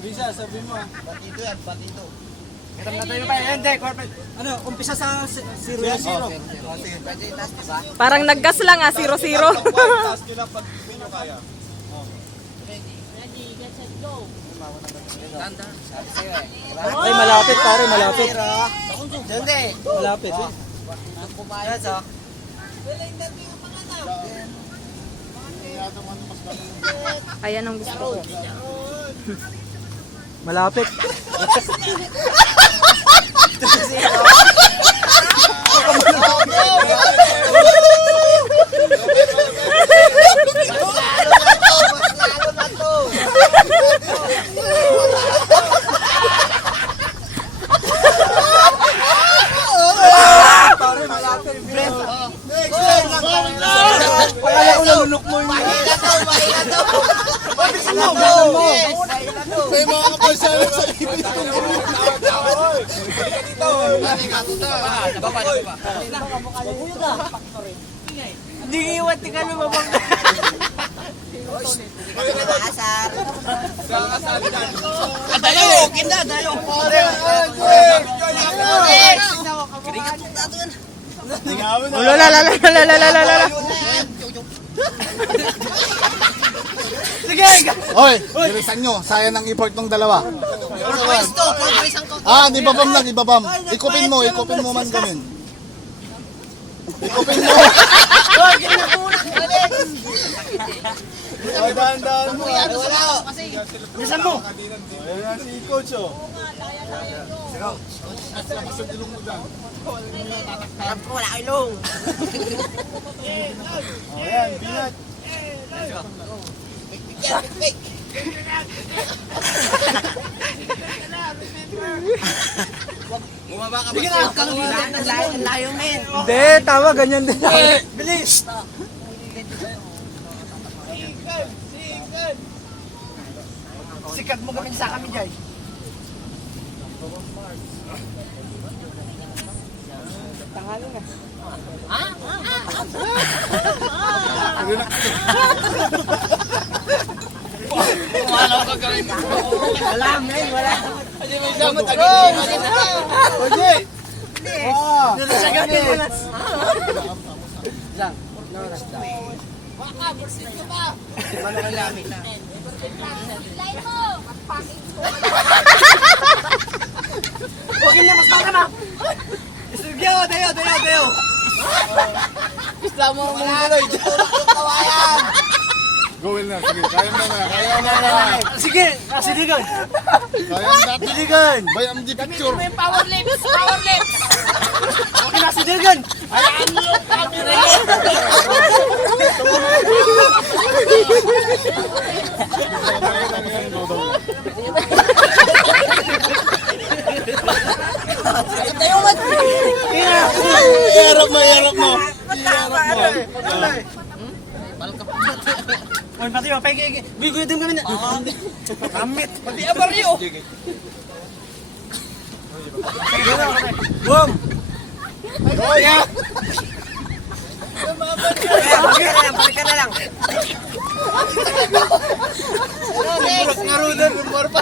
Bisa, sabi mo. Batito yan, batito. Kitang na tayo pa. Hindi, corporate. Ano, umpisa sa 0-0. Parang naggas lang 0-0. Taas nyo lang pag hindi nyo kaya. Ay, malapit pare, malapit. Hindi. Malapit. Pumayas oh. Ayan ang gusto ko. Malapit. Kaya ko nalunok mo yun. May mga kapasala sa ibig. Hindi iwan ka lumabang. Asar. Dayo, kinda, dayo. Sige! Oy, bilisan nyo. Sayang ang effort ng dalawa. Pwesto, isang ko. Ibabam lang, ibabam. Ikupin mo man gamin. Ikupin mo. Dahan-dahan mo. Wala. Bilisan mo. Ayan si Coach oh. Wala ilong. Ayan, binat. Bumaba ka ba? Sige na, ang layo men. Hindi, tama, ganyan din. Bilis! Sikat mo kami sa kami dyan. Tanghali na. Wala ka gawin. Wala men, wala. Hindi may damot agad. Oye! Dito sa gabi mo na. Baka, bursit ko pa. Ano ka lamig na? Line mo! Huwag na, mas baka na! Isugyo, dayo! Gusto mo mong guloy dyan. Kawayan! Gawin na, sige. Kaya na. Sige, siligan! Kaya na dati. Siligan! Bayam di picture. May power lips! Power lips! Okay na, siligan! Ayan mo yung camera! Tayo mo! Iarap mo! Oy, pati mo, pagi. Bigoy din kami na. Kamit. Pati abaryo! Boom! Balik ka na lang. Ngarudan, pa.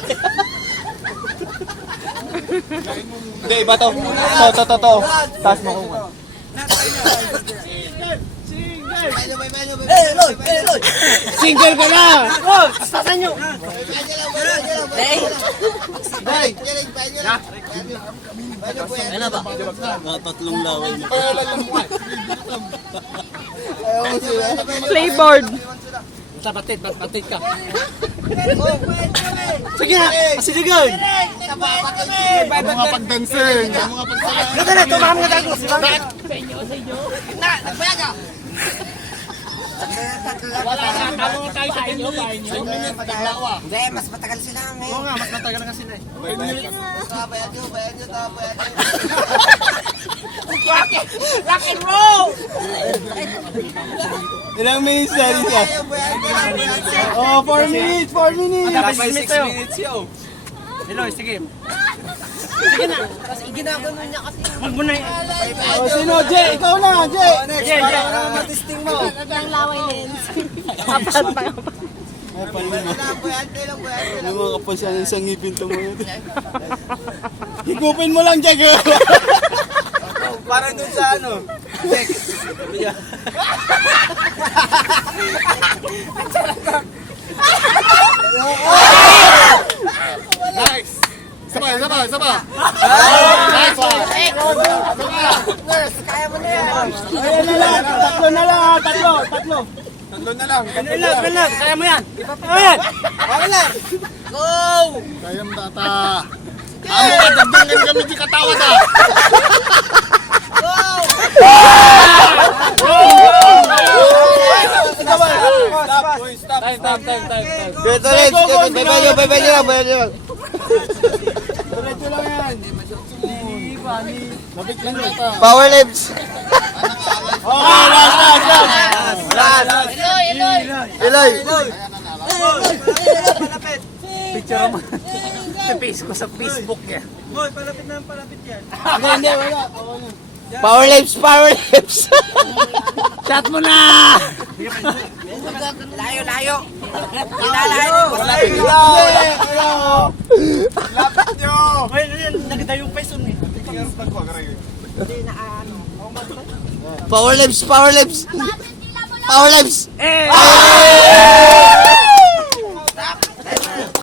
Hindi, iba to. To. Taas mo ko. Eloy! Single ka na! Oh, tasan nyo! Hey! Ano ba? Tatlong laway na. Playboard. Patit ka. Sige na, pasiligan! Ano nga pag-dancing? Ano nga pag-sala? Luka na, tumaham nga tayo. Nagbayag ka! Wala na, talo nga tayo sa inyo. 10 minutes, taglawa. Hindi, mas matagal sila ngayon. Oo nga, mas matagal na kasi na eh. Bayad nyo. Rock and roll! Ilang minutes na rin siya? Oh, 4 minutes! Dapat 6 minutes yun. yun. Eloy, sige. Sige na. Kasi ginagano niya kasi. Wag mo na yan. O, sino? Jay, ikaw na, Jay. Next, para matisting mo. Ang laway lens. Apat pa. Ano mga kapasyan sa ngipin to mga ito. Higupin mo lang, Jay. Para dun sa ano. Next. Nice. Sabay. Nice one. Kaya mo na yan. Ayan na lang. Tatlo na lang. Tatlo na lang. Kaya mo yan. Ayan. Okay lang. Go! Kayang data. Amo ka, dagdagan kami di katawad ah. Stop. Beto Reds, bebe nyo lang. Diretso lang yan. Labig lang ito. Power lips. Okay, last. Eloy. Palapit. Picture mo. Face ko sa Facebook yan. Boy, palapit yan. Hindi, wala. Power lips. Chat mo na! Layo. Ilalayo. Lapit nyo. Nagdayong pa yun eh. Power lips. Eh!